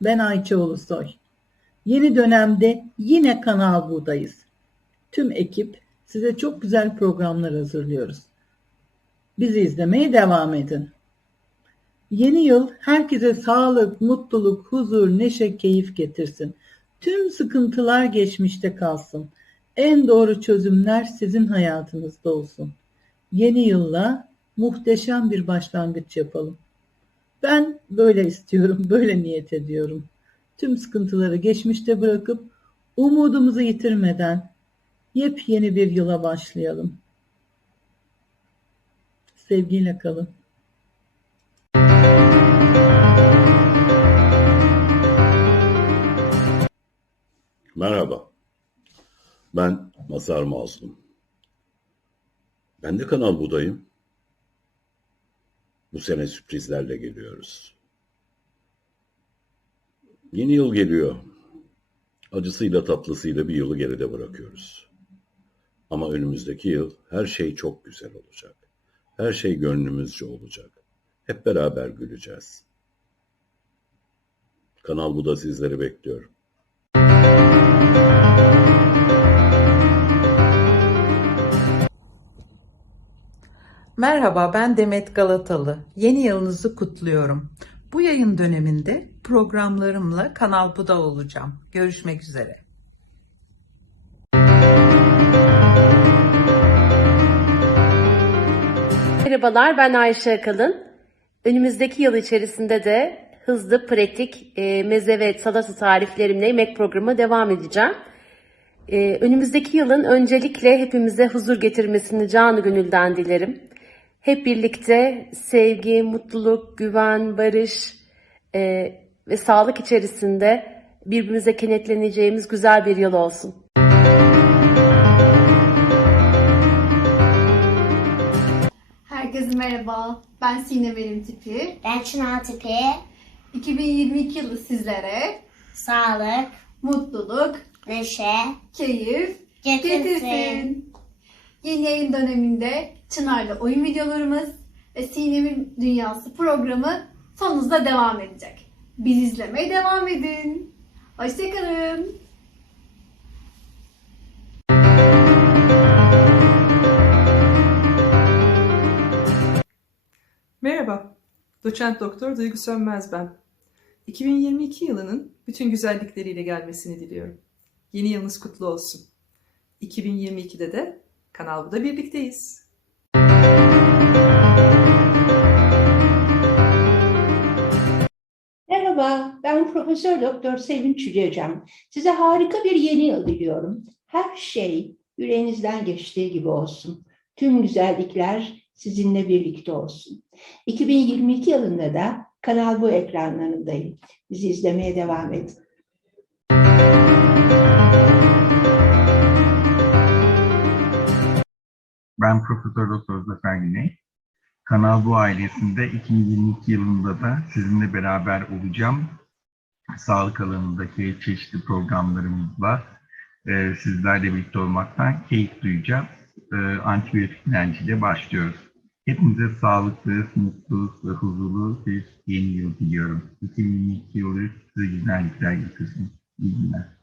Ben Ayça Ulusoy. Yeni dönemde yine Kanal Bu'dayız. Tüm ekip size çok güzel programlar hazırlıyoruz. Bizi izlemeye devam edin. Yeni yıl herkese sağlık, mutluluk, huzur, neşe, keyif getirsin. Tüm sıkıntılar geçmişte kalsın. En doğru çözümler sizin hayatınızda olsun. Yeni yılla muhteşem bir başlangıç yapalım. Ben böyle istiyorum, böyle niyet ediyorum. Tüm sıkıntıları geçmişte bırakıp umudumuzu yitirmeden yepyeni bir yıla başlayalım. Sevgiyle kalın. Merhaba. Ben Mazhar Mazlum. Ben de Kanal Bu'dayım. Bu sene sürprizlerle geliyoruz. Yeni yıl geliyor. Acısıyla tatlısıyla bir yılı geride bırakıyoruz. Ama önümüzdeki yıl her şey çok güzel olacak. Her şey gönlümüzce olacak. Hep beraber güleceğiz. Kanal Bu'da sizleri bekliyorum. Merhaba, ben Demet Galatalı. Yeni yılınızı kutluyorum. Bu yayın döneminde programlarımla Kanal Bu'da olacağım. Görüşmek üzere. Merhabalar, ben Ayşe Akalın. Önümüzdeki yıl içerisinde de hızlı, pratik e, meze ve salata tariflerimle yemek programı devam edeceğim. E, önümüzdeki yılın öncelikle hepimize huzur getirmesini canı gönülden dilerim. Hep birlikte sevgi, mutluluk, güven, barış e, ve sağlık içerisinde birbirimize kenetleneceğimiz güzel bir yıl olsun. Herkese merhaba. Ben Sinem Erim Tipi. Ben Çınar Tipi. 2022 yılı sizlere Sağlık, mutluluk, neşe, keyif Getirsin. getirsin. Yeni yayın döneminde Çınar'la oyun videolarımız ve Sinem'in Dünyası programı son hızla devam edecek. Biz izlemeye devam edin. Hoşçakalın. Merhaba, doçent doktor Duygu Sönmez ben. 2022 yılının bütün güzellikleriyle gelmesini diliyorum. Yeni yılınız kutlu olsun. 2022'de de Kanal Bu'da birlikteyiz. Merhaba, ben Profesör Doktor Sevinç Yücecem. Size harika bir yeni yıl diliyorum. Her şey yüreğinizden geçtiği gibi olsun. Tüm güzellikler sizinle birlikte olsun. 2022 yılında da Kanal Bu ekranlarındayım. Bizi izlemeye devam edin. Ben Profesör Doktor Zafer Güney. Kanal Bu ailesinde 2022 yılında da sizinle beraber olacağım. Sağlık alanındaki çeşitli programlarımızla e, sizlerle birlikte olmaktan keyif duyacağım. E, antibiyotik direnciyle başlıyoruz. Hepinize sağlıklı, mutlu ve huzurlu bir yeni yıl diliyorum. 2022 yılı size güzellikler getirsin. İyi günler.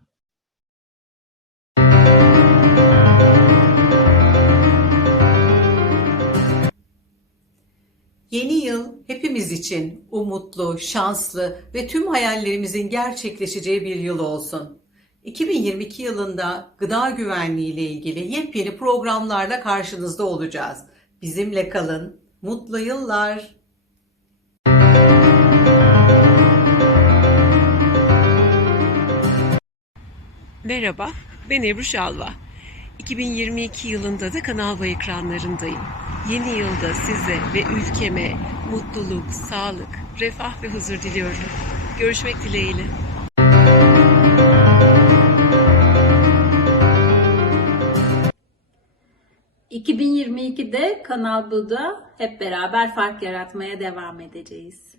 Yeni yıl hepimiz için umutlu, şanslı ve tüm hayallerimizin gerçekleşeceği bir yıl olsun. 2022 yılında gıda güvenliği ile ilgili yepyeni programlarla karşınızda olacağız. Bizimle kalın. Mutlu yıllar. Merhaba, ben Ebru Şalva. 2022 yılında da Kanal Bay ekranlarındayım. Yeni yılda size ve ülkeme mutluluk, sağlık, refah ve huzur diliyorum. Görüşmek dileğiyle. ...2022'de Kanal Bu'da hep beraber fark yaratmaya devam edeceğiz.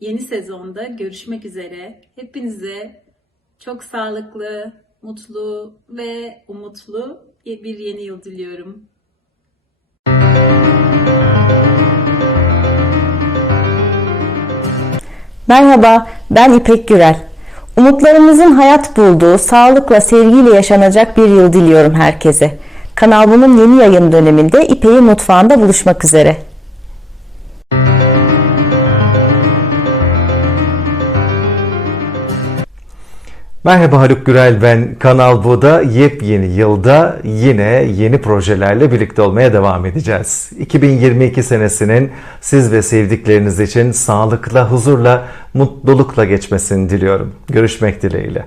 Yeni sezonda görüşmek üzere. Hepinize çok sağlıklı, mutlu ve umutlu bir yeni yıl diliyorum. Merhaba, ben İpek Gürel. Umutlarımızın hayat bulduğu, sağlıkla, sevgiyle yaşanacak bir yıl diliyorum herkese. Kanal Bunun yeni yayın döneminde İpek'in mutfağında buluşmak üzere. Merhaba Haluk Gürel ben Kanal Bu'da yepyeni yılda yine yeni projelerle birlikte olmaya devam edeceğiz. 2022 senesinin siz ve sevdikleriniz için sağlıkla, huzurla, mutlulukla geçmesini diliyorum. Görüşmek dileğiyle.